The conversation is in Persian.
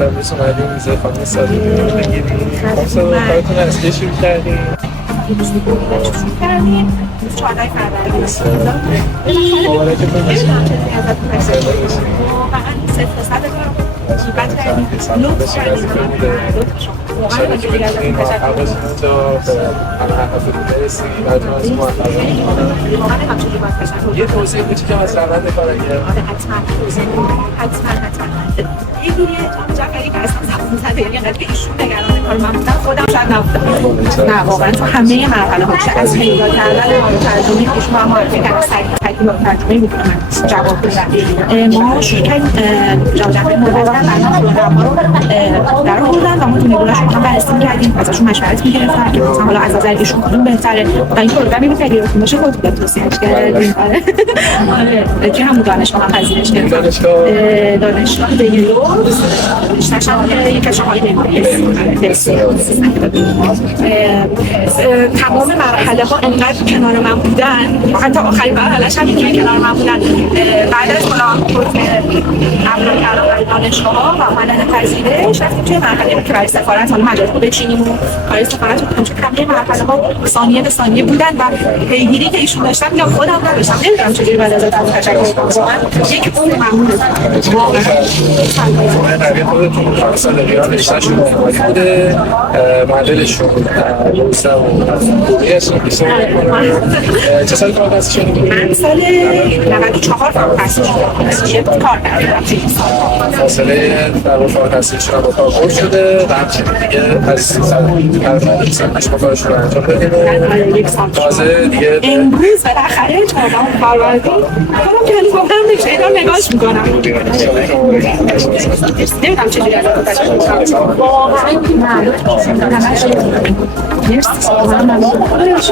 امروز اومدیم ویزای خانم صادقی رو بگیریم. خانم صادقی کارتون از که شروع کردیم؟ شروع کردیم 14 فروردین. مبارکتون باشه. واقعا صفر صد کردیم. لطف کردیم. واقعا بتونیم موفق باشیم اینجا به هدف برسیم. براتون از موفقیت می‌کنم. یه توضیح کوچیک از روند کار اگه حتما یه جوریه جان جعفری که اصلا زبون زده، یعنی انقدر به ایشون نگران کار من بودم خودم شاید نبودم. نه واقعا تو همه مرحله ها چه از پیدا کردن ترجمه ایشون هم معرفی کردن سریع با ترجمه می‌کنم من جواب بدم. ما شروع کردیم جان جعفری مدت برنامه رو در آوردن و ما تو نمونه‌شون هم بررسی می‌کردیم، ازشون مشورت می‌گرفتن که مثلا حالا از نظر ایشون کدوم بهتره و این پروگرامی بود که دیروتون باشه خودتون توصیه‌اش کردیم. آره که همون دانشگاه هم پذیرش کرد. دانشگاه دیلو تمام مرحله ها انقدر کنار من بودن، حتی آخرین مرحله‌اش هم اینجوری کنار من بودن. بعد از ملاقات ابراز کردن دانشگاه ها و اومدن پذیرش رفتیم توی مرحله که برای سفارت حالا مجلس رو بچینیم و برای سفارت رو چون همه مرحله ها ثانیه به ثانیه بودن و پیگیری که ایشون داشتن میگم خودم نداشتم. نمیدونم چجوری بعد ازتون تشکر کنم. یک عمر ممنونم. نوی خودتون خانم صادقی ها رشته‌شون مالی بوده، معدلشون روسته و خوبی هستون بیسته میکنن. چه سال کار دستشون بود؟ من سال 94 فارغ التحصیل شدم. کار کردم. فاصله در فارغ التحصیلشون هم با کارکرد شده و همچنین دیگه از سال پیش ما کارشون رو انجام دادیم و تازه دیگه امروز بالاخره 14 فروردین کارم که هنوز گفتم نمیشه اینا نگاهش میکنم. نمیدونم چجوری الان تشکر کنم. واقعا نه. مرسی.